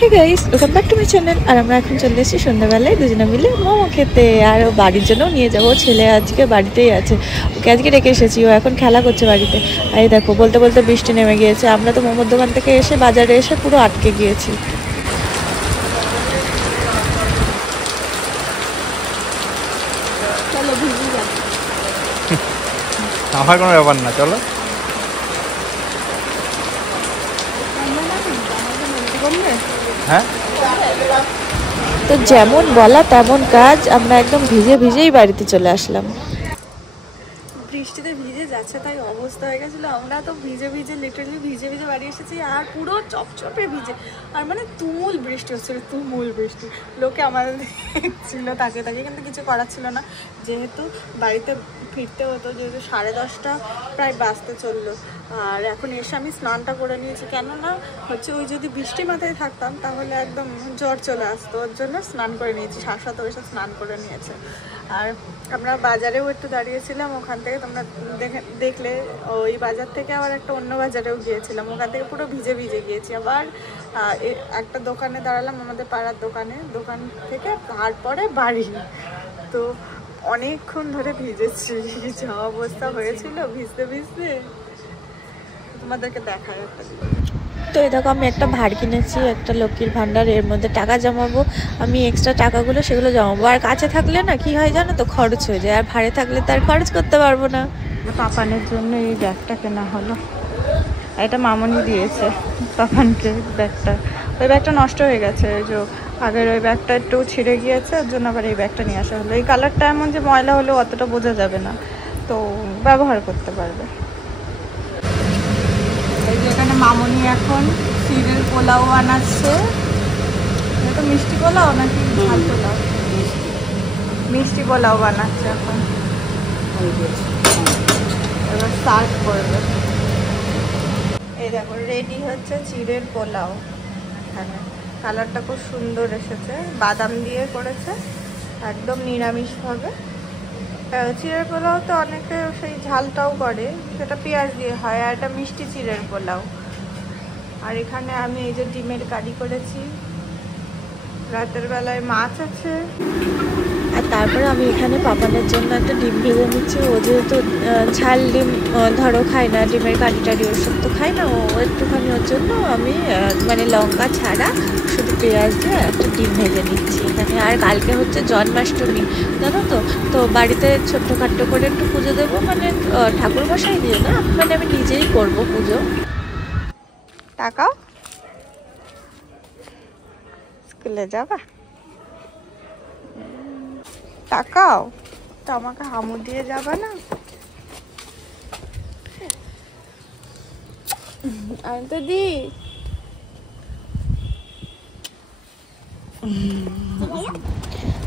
Hey guys, welcome back to my channel. আর আমরা এখন চলে এসেছি সন্ধ্যাবেলায় দুজনে মিলে মোমো খেতে। আর ও বাড়ির জন্য নিয়ে যাবো, ছেলে আজকে বাড়িতেই আছে, ওকে আজকে রেখে এসেছি। ও এখন খেলা করছে বাড়িতে। আর এই দেখো, বলতে বলতে বৃষ্টি নেমে গিয়েছে। আমরা তো মোমোর দোকান থেকে এসে বাজারে এসে পুরো আটকে গিয়েছি। চলো ভিজে যাই। আমার কোনো ব্যাপার না, চলো। হ্যাঁ, তো যেমন বলা তেমন কাজ, আমরা একদম ভিজে ভিজেই বাড়িতে চলে আসলাম। বৃষ্টিতে ভিজে যাচ্ছে তাই অবস্থা হয়ে গেছিলো। আমরা তো ভিজে ভিজে লিটারালি ভিজে ভিজে বাড়ি এসেছি, আর পুরো চপচপে ভিজে। আর মানে তুমুল বৃষ্টি হচ্ছিল, তুমুল বৃষ্টি। লোকে আমাদের ছিল তাকে তাকে, কিন্তু কিছু করার ছিল না, যেহেতু বাড়িতে ফিরতে হতো, যেহেতু 10:30 প্রায় বাজতে চললো। আর এখন এসে আমি স্নানটা করে নিয়েছি, কেননা হচ্ছে ওই যদি বৃষ্টি মাথায় থাকতাম তাহলে একদম জ্বর চলে আসতো। ওর জন্য স্নান করে নিয়েছি, শাসা তো এসে স্নান করে নিয়েছে। আর আমরা বাজারেও একটু দাঁড়িয়েছিলাম, ওখান থেকে তোমরা দেখলে ওই বাজার থেকে আবার একটা অন্য বাজারেও গিয়েছিলাম, ওখান থেকে পুরো ভিজে ভিজে গিয়েছি। আবার একটা দোকানে দাঁড়ালাম, আমাদের পাড়ার দোকান থেকে তারপরে বাড়ি। তো অনেকক্ষণ ধরে ভিজেছি, যা অবস্থা হয়েছিল ভিজতে ভিজতে, তোমাদেরকে দেখায় একটা। তো এই দেখো, আমি একটা ভাঁড় কিনেছি, একটা লক্ষ্মীর ভাণ্ডার, এর মধ্যে টাকা জমাবো। আমি এক্সট্রা টাকাগুলো সেগুলো জমাবো। আর কাছে থাকলে না কি হয় জানো তো, খরচ হয়ে যায়। আর ভাড়ে থাকলে তার খরচ করতে পারবো না। পাপানের জন্য এই ব্যাগটা কেনা হলো, এটা মামনি দিয়েছে পাপানকে ব্যাগটা। ওই ব্যাগটা নষ্ট হয়ে গেছে, ওই যে আগের ওই ব্যাগটা একটু ছিঁড়ে গিয়েছে, ওর জন্য আবার এই ব্যাগটা নিয়ে আসা হলো। এই কালারটা এমন যে ময়লা হলেও অতটা বোঝা যাবে না, তো ব্যবহার করতে পারবে। এই যে এখানে মামনি এখন চিড়ের পোলাও বানাচ্ছে। এটা মিষ্টি পোলাও নাকি ঝাল পোলাও? মিষ্টি পোলাও বানাচ্ছে এখন, এবার সার্ভ করবে। এই দেখো, রেডি হচ্ছে চিড়ের পোলাও। এখানে কালারটা খুব সুন্দর এসেছে, বাদাম দিয়ে করেছে, একদম নিরামিষভাবে। চিড়ের পোলাও তো অনেকে সেই ঝালটাও করে, সেটা পেঁয়াজ দিয়ে হয়। আর এটা মিষ্টি চিড়ের পোলাও। আর এখানে আমি এই যে ডিমের কারি করেছি, রাতের বেলায় মাছ আছে। আর তারপরে আমি এখানে পাপানের জন্য একটা ডিম ভেজে নিচ্ছি। ও যেহেতু ঝাল ডিম ধরো খায় না, ডিমের কারি টারি ওসব তো খায় না, ও একটুখানি ওর জন্য আমি মানে লঙ্কা ছাড়া শুধু পেঁয়াজ দিয়ে একটা ডিম ভেজে নিচ্ছি এখানে। আর কালকে হচ্ছে জন্মাষ্টমী, জানো তো। তো বাড়িতে ছোট্টখাট্টো করে একটু পুজো দেবো, মানে ঠাকুর মশাই দিয়ে না, মানে আমি নিজেই করবো পুজো। টাকাও স্কুলে যাবা, টাকাও তো আমাকে হামু দিয়ে যাবা না? আমি তো দি।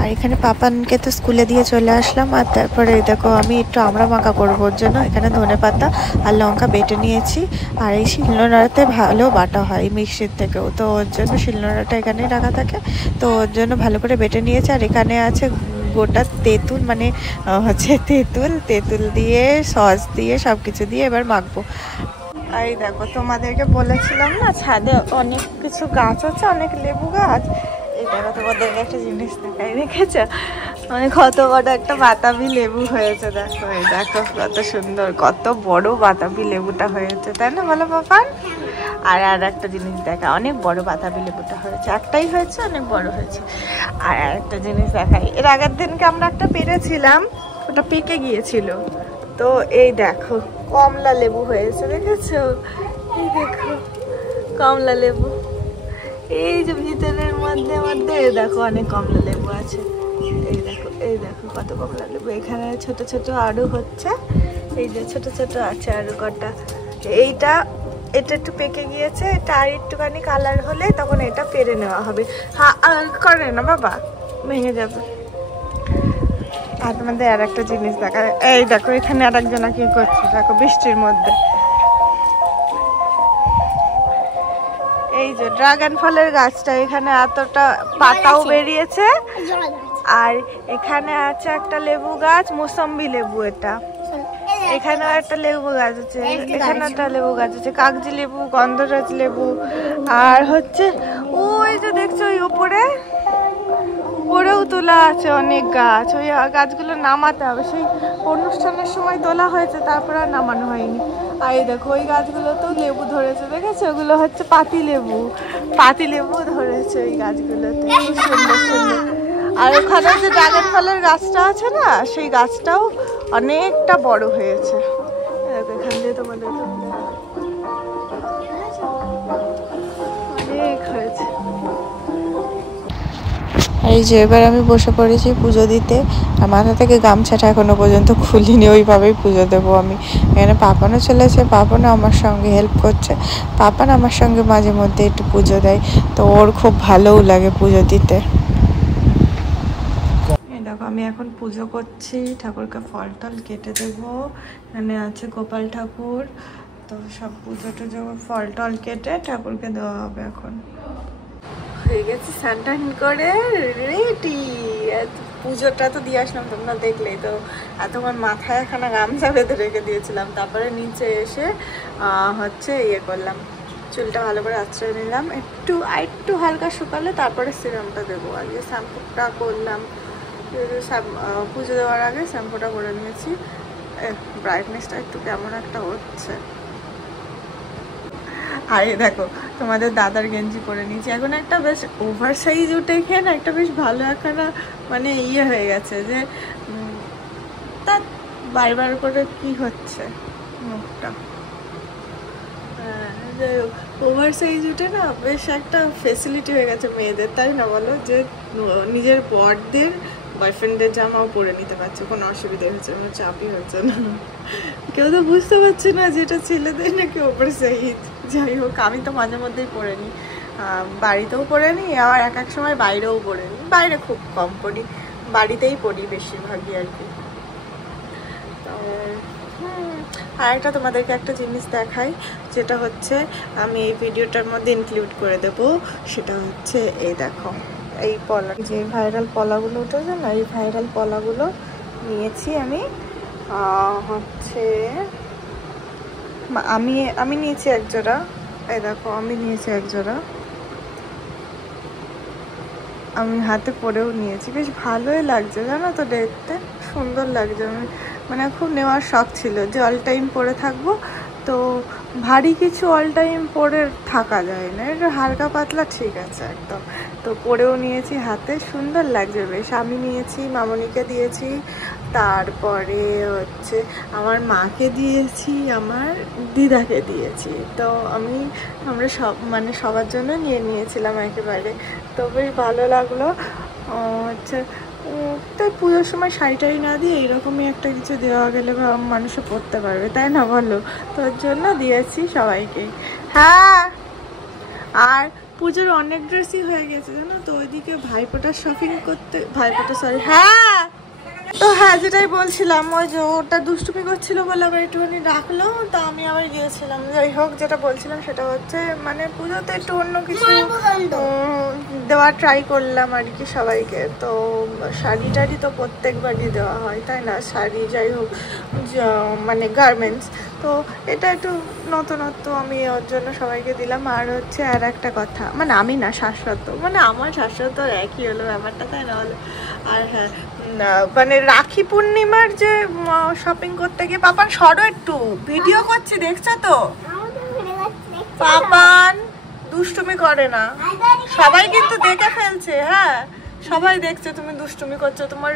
আর এখানে পাপানকে তো স্কুলে দিয়ে চলে আসলাম। আর তারপরে দেখো, আমি একটু আমড়া মাখা করবো, ওর জন্য এখানে ধনেপাতা আর লঙ্কা বেটে নিয়েছি। আর এই শিলনোড়াতে ভালো বাটা হয় মিক্সির থেকেও, তো ওর জন্য শিলনোড়াটা এখানেই রাখা থাকে, তো ওর জন্য ভালো করে বেটে নিয়েছে। আর এখানে আছে গোটা তেঁতুল, মানে হচ্ছে তেঁতুল দিয়ে সস দিয়ে সব কিছু দিয়ে এবার মাখবো। এই দেখো, তোমাদেরকে বলেছিলাম না ছাদে অনেক কিছু গাছ আছে, অনেক লেবু গাছ। এই দেখো, তোমাদেরকে একটা জিনিস দেখাই, দেখেছো মানে কত বড় একটা বাতাবি লেবু হয়েছে। দেখো, এই দেখো কত সুন্দর, কত বড় বাতাবি লেবুটা হয়েছে, তাই না বলো পাপান? আর একটা জিনিস দেখা, অনেক বড় বাতাবি লেবুটা হয়েছে, একটাই হয়েছে, অনেক বড় হয়েছে। আর একটা জিনিস দেখাই, এর আগের দিনকে আমরা একটা পেরেছিলাম, ওটা পেকে গিয়েছিল। তো এই দেখো কমলা লেবু হয়েছে, দেখেছো? এই দেখো কমলা লেবু, এই যে ভিতরের মধ্যে দেখো অনেক কমলা লেবু আছে। এই দেখো কত কমলা লেবু। এখানে ছোট ছোট আরো হচ্ছে, এই যে ছোট ছোট আছে আরো কটা। এটা একটু পেকে গিয়েছে, এটা আর একটুখানি কালার হলে তখন এটা পেরে নেওয়া হবে। হ্যাঁ, করে না বাবা, ভেঙে যাবে। আর তোমাদের আর একটা জিনিস দেখা, এই দেখো এখানে আর একজনা কি করছে, দেখো বৃষ্টির মধ্যে। এই যে ড্রাগন ফলের গাছটা, এখানে এতটা পাতাও বেরিয়েছে। আর এখানে আছে একটা লেবু গাছ, মৌসম্বি লেবু, এটা এখানেও একটা লেবু গাছ আছে, এখানে একটা লেবু গাছ আছে, কাগজি লেবু, গন্ধরাজ লেবু। আর হচ্ছে ওই যে দেখছো ওই উপরে উপরেও তোলা আছে অনেক গাছ। ওই গাছগুলো নামাতে হবে, সেই অনুষ্ঠানের সময় তোলা হয়েছে, তারপর আর নামানো হয়নি। আর এই দেখো ওই গাছগুলোতেও লেবু ধরেছে, দেখেছো? ওগুলো হচ্ছে পাতি লেবু, পাতি লেবু ধরেছে ওই গাছগুলোতে, খুব সুন্দর সুন্দর। আর ওখানে যে ড্রাগন ফলের গাছটা আছে না, সেই গাছটাও অনেকটা বড় হয়েছে। এখান দিয়ে তোমাদের অনেক হয়েছে। এই যে এবার আমি বসে পড়েছি পুজো দিতে, আর মাথা থেকে গামছাটা এখনো পর্যন্ত খুলিনি, ওইভাবেই পুজো দেবো আমি। এখানে পাপানও চলেছে, পাপানও আমার সঙ্গে হেল্প করছে। পাপান আমার সঙ্গে মাঝে মধ্যে একটু পুজো দেয়, তো ওর খুব ভালোও লাগে পুজো দিতে। দেখো আমি এখন পুজো করছি, ঠাকুরকে ফল টল কেটে দেবো। এখানে আছে গোপাল ঠাকুর, তো সব পুজো টুজো ফল টল কেটে ঠাকুরকে দেওয়া হবে। এখন হয়ে গেছে স্নান টান করে রেডি। পুজোটা তো দিয়ে আসলাম, তোমরা দেখলেই তো। আর তোমার মাথায় এখানে গামছা বেঁধে রেখে দিয়েছিলাম, তারপরে নিচে এসে হচ্ছে ইয়ে করলাম, চুলটা ভালো করে আঁচড়ে নিলাম, একটু হালকা শুকালে তারপরে সিরামটা দেবো। আগে শ্যাম্পুটা করলাম, পুজো দেওয়ার আগে শ্যাম্পুটা করে নিয়েছি। ব্রাইটনেসটা একটু কেমন একটা হচ্ছে। আর দেখো তোমাদের দাদার গেঞ্জি পরে নিয়েছি, এখন একটা বেশ ওভার সাইজ উঠে খেয়ে না, একটা বেশ ভালো একখানা মানে ইয়ে হয়ে গেছে যে তা বারবার করে কি হচ্ছে মুখটা। যাই হোক, ওভার সাইজ উঠে না বেশ একটা ফেসিলিটি হয়ে গেছে মেয়েদের, তাই না বলো? যে নিজের বরদের বয়ফ্রেন্ডের জামাও পরে নিতে পারছে, কোনো অসুবিধা হচ্ছে না, চাপই হচ্ছে না। কেউ তো বুঝতে পারছে না যে এটা ছেলেদের নাকি ওভার সাইজ। যাই হোক, আমি তো মাঝে মধ্যেই পরে নিই, বাড়িতেও পরে নিই, আবার এক এক সময় বাইরেও পরে নিই। বাইরে খুব কম পরি, বাড়িতেই পরি বেশিরভাগই আর কি। তো আর একটা তোমাদেরকে একটা জিনিস দেখাই, যেটা হচ্ছে আমি এই ভিডিওটার মধ্যে ইনক্লুড করে দেব। সেটা হচ্ছে এই দেখো, এই পলা, যে ভাইরাল পলাগুলো উঠেছে না, এই ভাইরাল পলাগুলো নিয়েছি আমি। হচ্ছে আমি নিয়েছি এক জোড়া। এই দেখো আমি নিয়েছি এক জোড়া, আমি হাতে পরেও নিয়েছি, বেশ ভালোই লাগছে জানো তো, দেখতে সুন্দর লাগছে। আমি মানে খুব নেওয়ার শখ ছিল যে অল টাইম পরে থাকবো, তো ভারী কিছু অল টাইম পরে থাকা যায় না, এটা হালকা পাতলা ঠিক আছে একদম। তো পরেও নিয়েছি হাতে, সুন্দর লাগছে বেশ। আমি নিয়েছি, মামনিকে দিয়েছি, তারপরে হচ্ছে আমার মাকে দিয়েছি, আমার দিদাকে দিয়েছি। তো আমরা মানে সবার জন্য নিয়ে নিয়েছিলাম একেবারে। তো বেশ ভালো লাগলো। হচ্ছে তাই পুজোর সময় শাড়ি টাড়ি না দিয়ে এইরকমই একটা কিছু দেওয়া গেলে মানুষে পরতে পারবে, তাই না বলো? তোর জন্য দিয়েছি সবাইকে। হ্যাঁ, আর পুজোর অনেক ড্রেসই হয়ে গেছে জানো তো, ওইদিকে ভাইফোঁটার শপিং করতে, ভাইফোঁটা সরি, হ্যাঁ তো হ্যাঁ যেটাই বলছিলাম, ওই যে ওটা দুষ্টুমি করছিল বলে আবার একটুখানি রাখলো, তো আমি আবার গিয়েছিলাম। যাই হোক, যেটা বলছিলাম সেটা হচ্ছে মানে পুজোতে একটু অন্য কিছু দেওয়ার ট্রাই করলাম আর কি সবাইকে। তো শাড়ি টাড়ি তো প্রত্যেকবারই দেওয়া হয়, তাই না? শাড়ি যাই হোক, মানে গার্মেন্টস, তো এটা একটু নতুনত্ব আমি ওর জন্য সবাইকে দিলাম। আর হচ্ছে আর একটা কথা, মানে আমি না, শাশ্বত, মানে আমার শাশ্বত একই হলো ব্যাপারটা, তাই না বলো? আর হ্যাঁ, মানে রাখি পূর্ণিমার যে শপিং করতে গিয়ে, পাপান সরো একটু, ভিডিও করছি দেখছো তো? পাপান দুষ্টুমি করে না, সবাই কিন্তু দেখে ফেলছে। হ্যাঁ, সবাই দেখছে তুমি দুষ্টুমি করছো, তোমার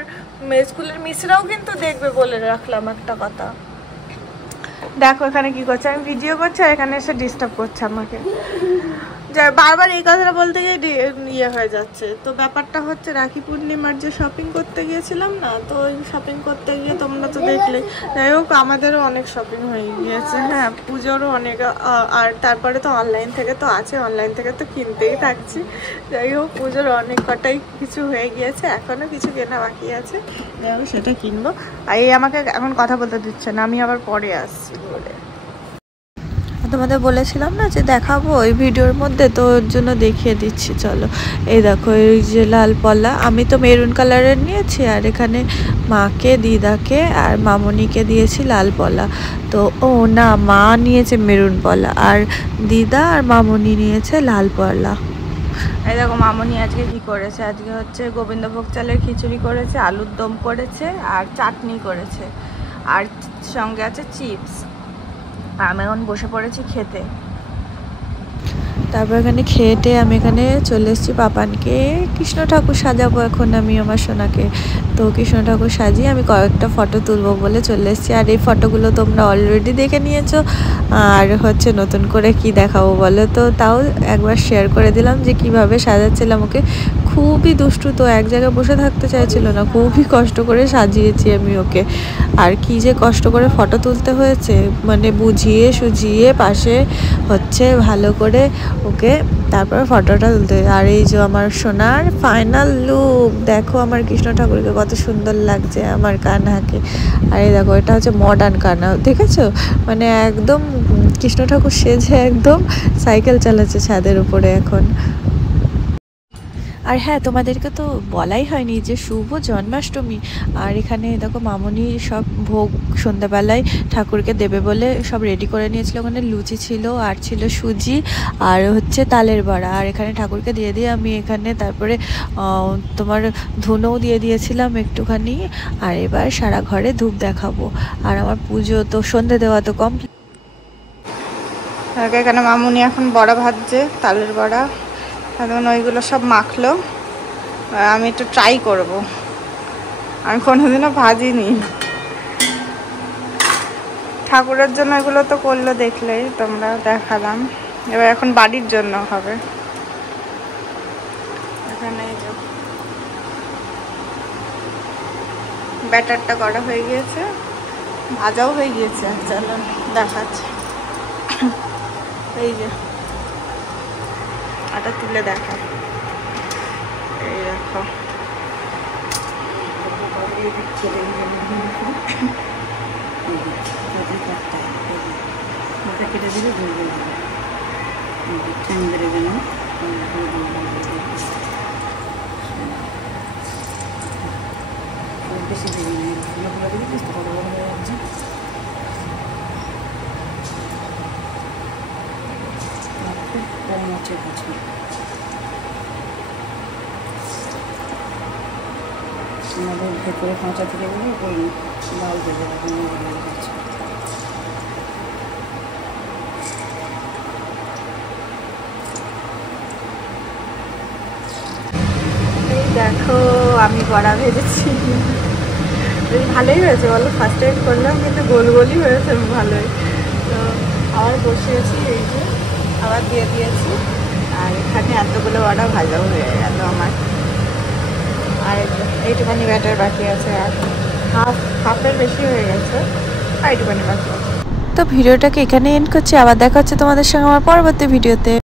স্কুলের মিসরাও কিন্তু দেখবে, বলে রাখলাম একটা কথা। দেখো এখানে কি করছে, আমি ভিডিও করছি আর এখানে এসে ডিস্টার্ব করছে আমাকে। বারবার এই কথাটা বলতে গিয়ে ইয়ে হয়ে যাচ্ছে। তো ব্যাপারটা হচ্ছে রাখি পূর্ণিমার যে শপিং করতে গিয়েছিলাম না, তো ওই শপিং করতে গিয়ে তোমরা তো দেখলে, যাই হোক আমাদেরও অনেক শপিং হয়ে গিয়েছে। হ্যাঁ, পুজোরও অনেক, আর তারপরে তো অনলাইন থেকে তো আছে, অনলাইন থেকে তো কিনতেই থাকছি। যাই হোক, পুজোর অনেক কটাই কিছু হয়ে গিয়েছে, এখনও কিছু কেনা বাকি আছে, যাই হোক সেটা কিনবো। আর এই আমাকে এখন কথা বলতে দিচ্ছে না, আমি আবার পরে আসছি বলে। তোমাদের বলেছিলাম না যে দেখাবো ওই ভিডিওর মধ্যে, তো ওর জন্য দেখিয়ে দিচ্ছি। চলো, এই দেখো এই যে লাল পলা, আমি তো মেরুন কালারের নিয়েছি, আর এখানে মাকে, দিদাকে আর মামনিকে দিয়েছি লাল পলা। তো ও না, মা নিয়েছে মেরুন পলা আর দিদা আর মামনি নিয়েছে লাল পলা। এই দেখো মামনি আজকে কি করেছে, আজকে হচ্ছে গোবিন্দভোগ চালের খিচুড়ি করেছে, আলুর দম করেছে আর চাটনি করেছে, আর সঙ্গে আছে চিপস। আমি এখন বসে পড়েছি খেতে। তারপর এখানে খেয়েটে আমি এখানে চলে এসেছি পাপানকে কৃষ্ণ ঠাকুর সাজাবো এখন আমি আমার সোনাকে। তো কৃষ্ণ ঠাকুর সাজিয়ে আমি কয়েকটা ফটো তুলবো বলে চলে এসেছি। আর এই ফটোগুলো তোমরা অলরেডি দেখে নিয়েছো, আর হচ্ছে নতুন করে কি দেখাবো বলো, তো তাও একবার শেয়ার করে দিলাম যে কিভাবে সাজাচ্ছিলাম ওকে। খুবই দুষ্টু, তো এক জায়গায় বসে থাকতে চাইছিল না, খুবই কষ্ট করে সাজিয়েছি আমি ওকে। আর কি যে কষ্ট করে ফটো তুলতে হয়েছে, মানে বুঝিয়ে সুঝিয়ে পাশে হচ্ছে ভালো করে ওকে তারপরে ফটোটা তুলতে। আর এই যে আমার সোনার ফাইনাল লুক, দেখো আমার কৃষ্ণ ঠাকুরকে কত সুন্দর লাগছে আমার কানহাকে। আর এই দেখো এটা হচ্ছে মডার্ন কানহা, দেখেছো, মানে একদম কৃষ্ণ ঠাকুর সেজে একদম সাইকেল চালাচ্ছে ছাদের উপরে এখন। আর হ্যাঁ, তোমাদেরকে তো বলাই হয়নি যে শুভ জন্মাষ্টমী। আর এখানে দেখো মামনি সব ভোগ সন্ধ্যাবেলায় ঠাকুরকে দেবে বলে সব রেডি করে নিয়েছিল। ওখানে লুচি ছিল আর ছিল সুজি আর হচ্ছে তালের বড়া। আর এখানে ঠাকুরকে দিয়ে দিয়ে আমি এখানে তারপরে তোমার ধুনোও দিয়ে দিয়েছিলাম একটুখানি। আর এবার সারা ঘরে ধূপ দেখাবো। আর আমার পুজো তো সন্ধে দেওয়া তো কমপ্লিট। এখানে মামুনি এখন বড়া ভাজছে, তালের বড়া, এখন ওইগুলো সব মাখলো। আমি একটু ট্রাই করব, আমি কোনোদিনও ভাজিনি। ঠাকুরের জন্য এগুলো তো করলো, দেখলেই তোমরা, দেখালাম। এবার এখন বাড়ির জন্য হবে। এখানে ব্যাটারটা করা হয়ে গিয়েছে, ভাজাও হয়ে গিয়েছে। চলো দেখাচ্ছি। এই যে আটা তুলে দেখা, এই দেখো কেটে দিলে বেশি আমাদের ভেতরে কাঁচা থেকে গেলে ওই লাল ভেজে যাচ্ছে। এই দেখো আমি বড়া ভেজেছি, বেশ ভালোই হয়েছে বলো। ফার্স্ট টাইম করলাম কিন্তু গোল গোলই হয়েছে ভালোই। তো আবার বসিয়েছি, এই যে আবার দিয়ে দিয়েছি। আর এখানে এতগুলো বড়া ভাজাও হয়ে গেল আমার। আর এইটুখানি ব্যাটার বাকি আছে, আর হাফের বেশি হয়ে গেছে, আর এইটুখানি বাকি আছে। তো ভিডিওটাকে এখানে এন্ড করছি, আবার দেখা হচ্ছে তোমাদের সঙ্গে আমার পরবর্তী ভিডিওতে।